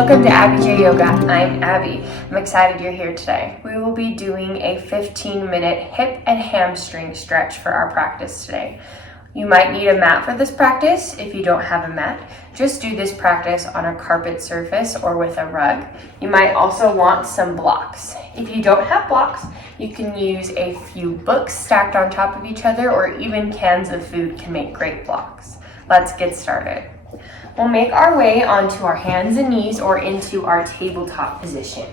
Welcome to Abbie J Yoga. I'm Abbie. I'm excited you're here today. We will be doing a 15-minute hip and hamstring stretch for our practice today. You might need a mat for this practice. If you don't have a mat, just do this practice on a carpet surface or with a rug. You might also want some blocks. If you don't have blocks, you can use a few books stacked on top of each other, or even cans of food can make great blocks. Let's get started. We'll make our way onto our hands and knees or into our tabletop position.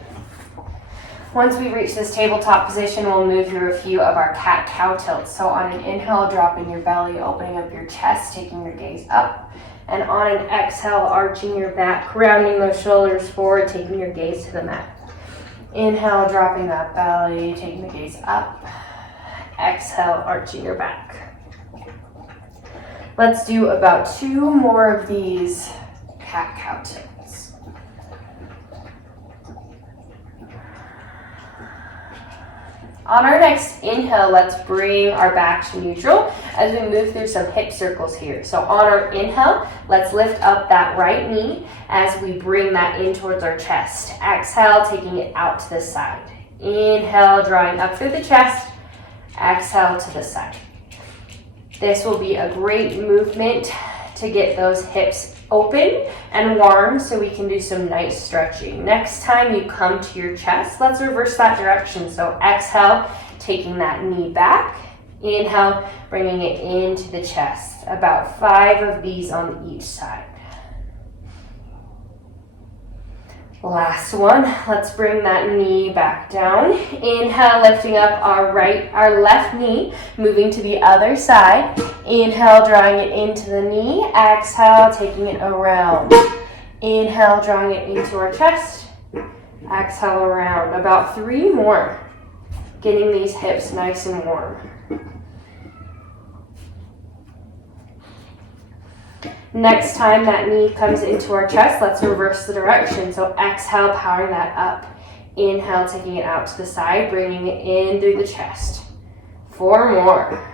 Once we reach this tabletop position, we'll move through a few of our cat-cow tilts. So on an inhale, dropping your belly, opening up your chest, taking your gaze up. And on an exhale, arching your back, rounding those shoulders forward, taking your gaze to the mat. Inhale, dropping that belly, taking the gaze up. Exhale, arching your back. Let's do about 2 more of these cat-cow tilts. On our next inhale, let's bring our back to neutral as we move through some hip circles here. So on our inhale, let's lift up that right knee as we bring that in towards our chest. Exhale, taking it out to the side. Inhale, drawing up through the chest. Exhale to the side. This will be a great movement to get those hips open and warm so we can do some nice stretching. Next time you come to your chest, let's reverse that direction. So exhale, taking that knee back. Inhale, bringing it into the chest. About 5 of these on each side. Last one, let's bring that knee back down. Inhale, lifting up our left knee, moving to the other side. Inhale, drawing it into the knee. Exhale, taking it around. Inhale, drawing it into our chest. Exhale, around. About 3 more. Getting these hips nice and warm. Next time that knee comes into our chest, let's reverse the direction. So exhale, powering that up. Inhale, taking it out to the side, bringing it in through the chest. 4 more.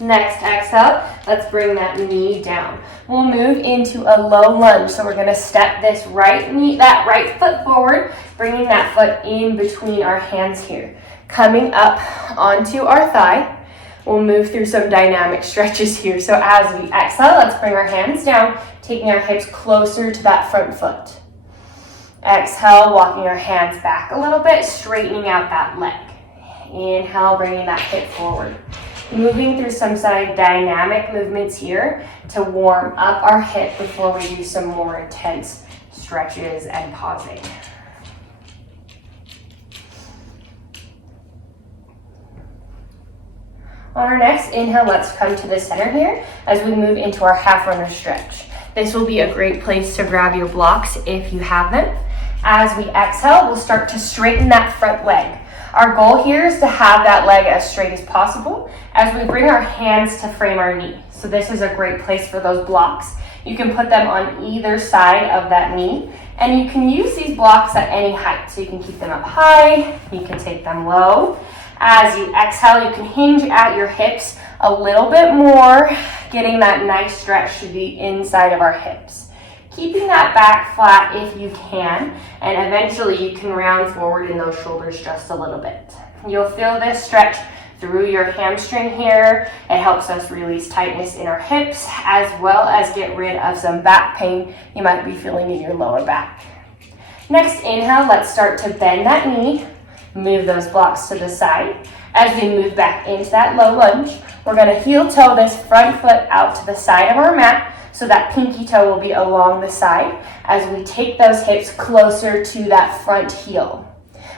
Next exhale, let's bring that knee down. We'll move into a low lunge. So we're going to step this that right foot forward, bringing that foot in between our hands here. Coming up onto our thigh, we'll move through some dynamic stretches here. So as we exhale, let's bring our hands down, taking our hips closer to that front foot. Exhale, walking our hands back a little bit, straightening out that leg. Inhale, bringing that hip forward. Moving through some side dynamic movements here to warm up our hip before we do some more intense stretches and pausing. On our next inhale, let's come to the center here as we move into our half runner stretch. This will be a great place to grab your blocks if you have them. As we exhale, we'll start to straighten that front leg. Our goal here is to have that leg as straight as possible as we bring our hands to frame our knee. So this is a great place for those blocks. You can put them on either side of that knee, and you can use these blocks at any height. So you can keep them up high, you can take them low. As you exhale, you can hinge at your hips a little bit more, getting that nice stretch to the inside of our hips. Keeping that back flat if you can, and eventually you can round forward in those shoulders just a little bit. You'll feel this stretch through your hamstring here. It helps us release tightness in our hips, as well as get rid of some back pain you might be feeling in your lower back. Next inhale, let's start to bend that knee, move those blocks to the side. As we move back into that low lunge, we're going to heel toe this front foot out to the side of our mat, so that pinky toe will be along the side as we take those hips closer to that front heel.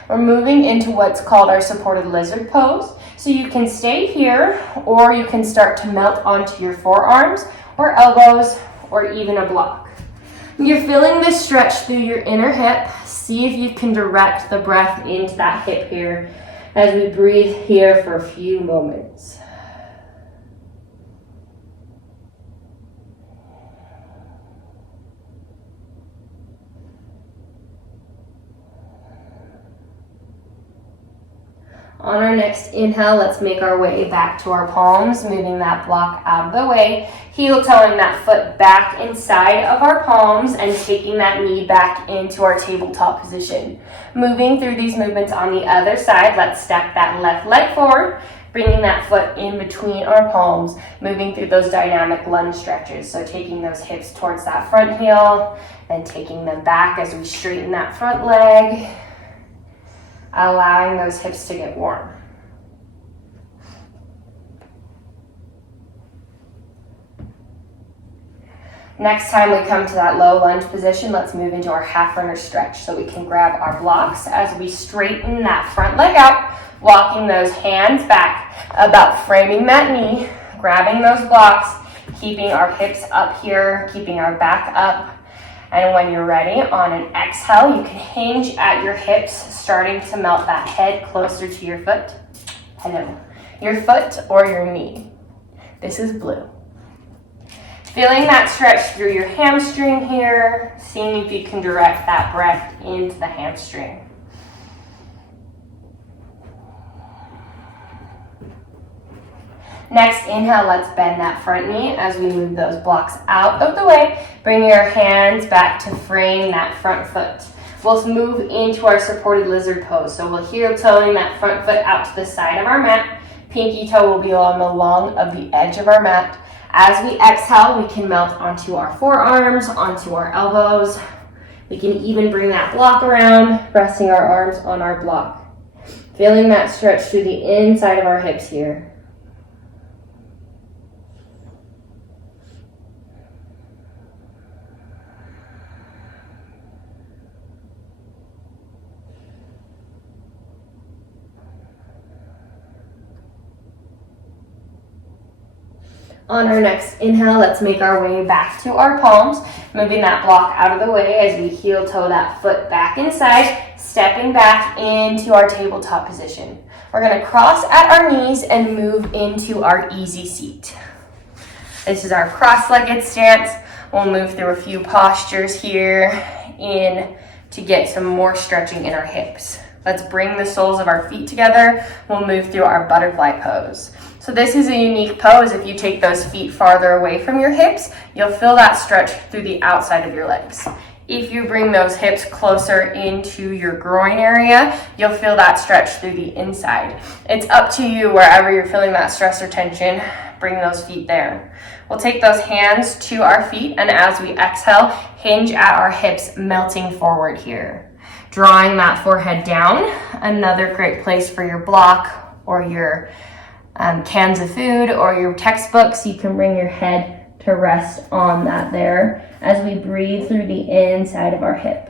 We're moving into what's called our supported lizard pose. So you can stay here, or you can start to melt onto your forearms or elbows or even a block. You're feeling this stretch through your inner hip. See if you can direct the breath into that hip here as we breathe here for a few moments. On our next inhale, let's make our way back to our palms, moving that block out of the way, heel toeing that foot back inside of our palms and taking that knee back into our tabletop position. Moving through these movements on the other side, let's step that left leg forward, bringing that foot in between our palms, moving through those dynamic lunge stretches. So taking those hips towards that front heel, then taking them back as we straighten that front leg, allowing those hips to get warm. Next time we come to that low lunge position, let's move into our half runner stretch so we can grab our blocks as we straighten that front leg out, walking those hands back, about framing that knee, grabbing those blocks, keeping our hips up here, keeping our back up. And when you're ready, on an exhale, you can hinge at your hips, starting to melt that head closer to your foot. Your foot or your knee. This is blue. Feeling that stretch through your hamstring here, seeing if you can direct that breath into the hamstring. Next, inhale, let's bend that front knee as we move those blocks out of the way. Bring your hands back to frame that front foot. We'll move into our supported lizard pose. So we'll heel toeing that front foot out to the side of our mat. Pinky toe will be on the long of the edge of our mat. As we exhale, we can melt onto our forearms, onto our elbows. We can even bring that block around, resting our arms on our block. Feeling that stretch through the inside of our hips here. On our next inhale, let's make our way back to our palms, moving that block out of the way as we heel toe that foot back inside, stepping back into our tabletop position. We're going to cross at our knees and move into our easy seat. This is our cross-legged stance. We'll move through a few postures here in to get some more stretching in our hips. Let's bring the soles of our feet together. We'll move through our butterfly pose. So this is a unique pose. If you take those feet farther away from your hips, you'll feel that stretch through the outside of your legs. If you bring those hips closer into your groin area, you'll feel that stretch through the inside. It's up to you wherever you're feeling that stress or tension, bring those feet there. We'll take those hands to our feet, and as we exhale, hinge at our hips, melting forward here. Drawing that forehead down, another great place for your block or your cans of food or your textbooks. You can bring your head to rest on that there as we breathe through the inside of our hip.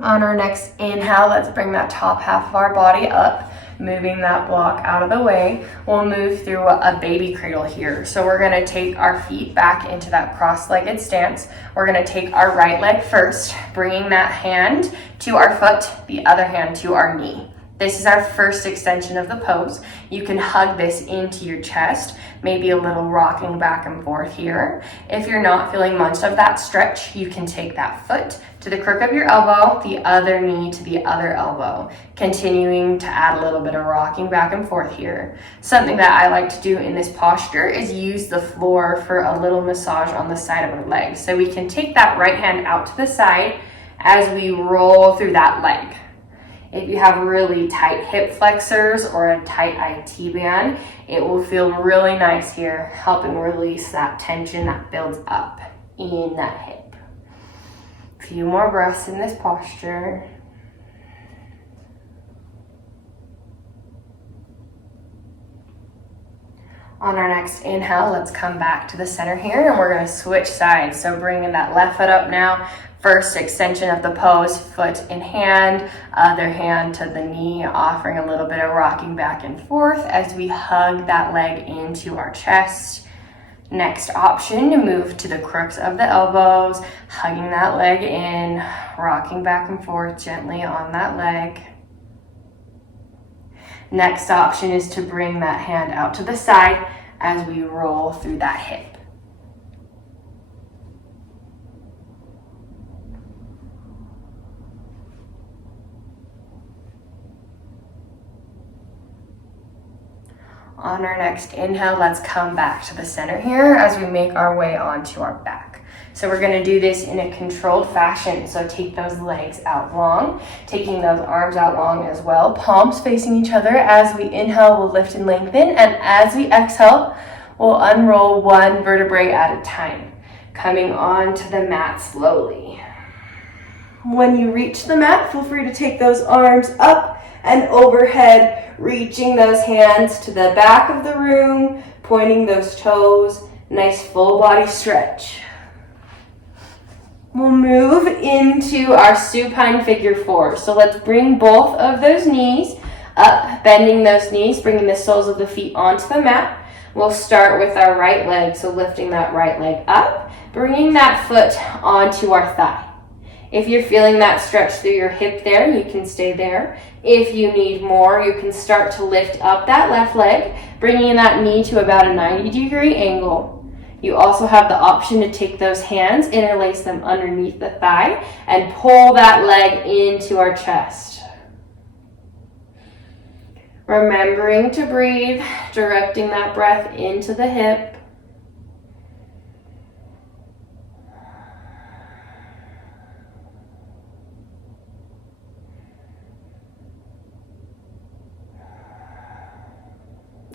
On our next inhale, let's bring that top half of our body up, moving that block out of the way. We'll move through a baby cradle here. So we're gonna take our feet back into that cross-legged stance. We're gonna take our right leg first, bringing that hand to our foot, the other hand to our knee. This is our first extension of the pose. You can hug this into your chest, maybe a little rocking back and forth here. If you're not feeling much of that stretch, you can take that foot to the crook of your elbow, the other knee to the other elbow, continuing to add a little bit of rocking back and forth here. Something that I like to do in this posture is use the floor for a little massage on the side of our legs. So we can take that right hand out to the side as we roll through that leg. If you have really tight hip flexors or a tight IT band, it will feel really nice here, helping release that tension that builds up in that hip. A few more breaths in this posture. On our next inhale, let's come back to the center here and we're going to switch sides. So bringing that left foot up now. First extension of the pose, foot in hand, other hand to the knee, offering a little bit of rocking back and forth as we hug that leg into our chest, Next option, move to the crooks of the elbows, hugging that leg in, rocking back and forth gently on that leg. Next option is to bring that hand out to the side as we roll through that hip. On our next inhale, let's come back to the center here as we make our way onto our back. So we're gonna do this in a controlled fashion. So take those legs out long, taking those arms out long as well, palms facing each other. As we inhale, we'll lift and lengthen, and as we exhale, we'll unroll one vertebrae at a time, coming onto the mat slowly. When you reach the mat, feel free to take those arms up and overhead, reaching those hands to the back of the room, pointing those toes, nice full body stretch. We'll move into our supine figure four. So let's bring both of those knees up, bending those knees, bringing the soles of the feet onto the mat. We'll start with our right leg, so lifting that right leg up, bringing that foot onto our thigh. If you're feeling that stretch through your hip there, you can stay there. If you need more, you can start to lift up that left leg, bringing that knee to about a 90-degree angle. You also have the option to take those hands, interlace them underneath the thigh, and pull that leg into our chest. Remembering to breathe, directing that breath into the hip.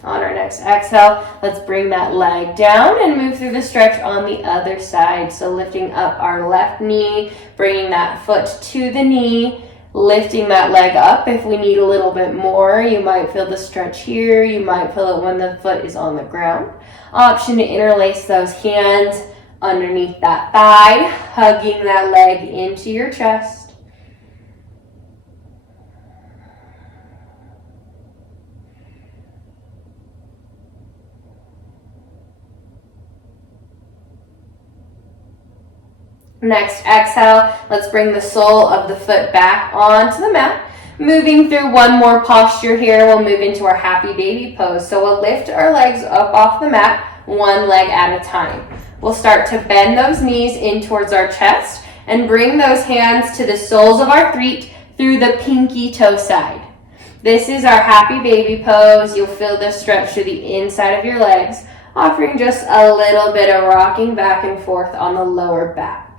On our next exhale, let's bring that leg down and move through the stretch on the other side. So lifting up our left knee, bringing that foot to the knee, lifting that leg up. If we need a little bit more, you might feel the stretch here. You might feel it when the foot is on the ground. Option to interlace those hands underneath that thigh, hugging that leg into your chest. Next exhale, let's bring the sole of the foot back onto the mat. Moving through one more posture here, we'll move into our happy baby pose. So we'll lift our legs up off the mat, one leg at a time. We'll start to bend those knees in towards our chest and bring those hands to the soles of our feet through the pinky toe side. This is our happy baby pose. You'll feel this stretch through the inside of your legs, offering just a little bit of rocking back and forth on the lower back.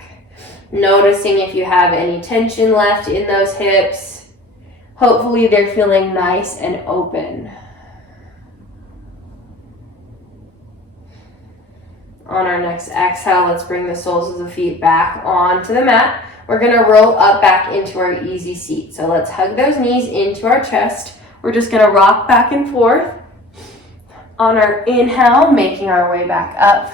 Noticing if you have any tension left in those hips. Hopefully they're feeling nice and open. On our next exhale, let's bring the soles of the feet back onto the mat. We're gonna roll up back into our easy seat. So let's hug those knees into our chest. We're just gonna rock back and forth. On our inhale, making our way back up.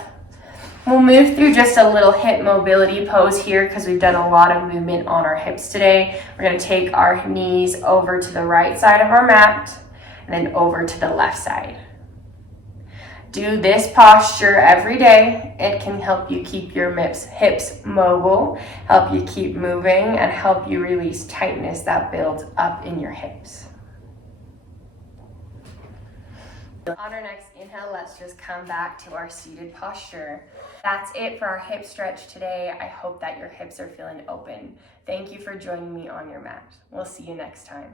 We'll move through just a little hip mobility pose here because we've done a lot of movement on our hips today. We're going to take our knees over to the right side of our mat and then over to the left side. Do this posture every day. It can help you keep your hips mobile, help you keep moving, and help you release tightness that builds up in your hips. On our next inhale, let's just come back to our seated posture. That's it for our hip stretch today. I hope that your hips are feeling open. Thank you for joining me on your mat. We'll see you next time.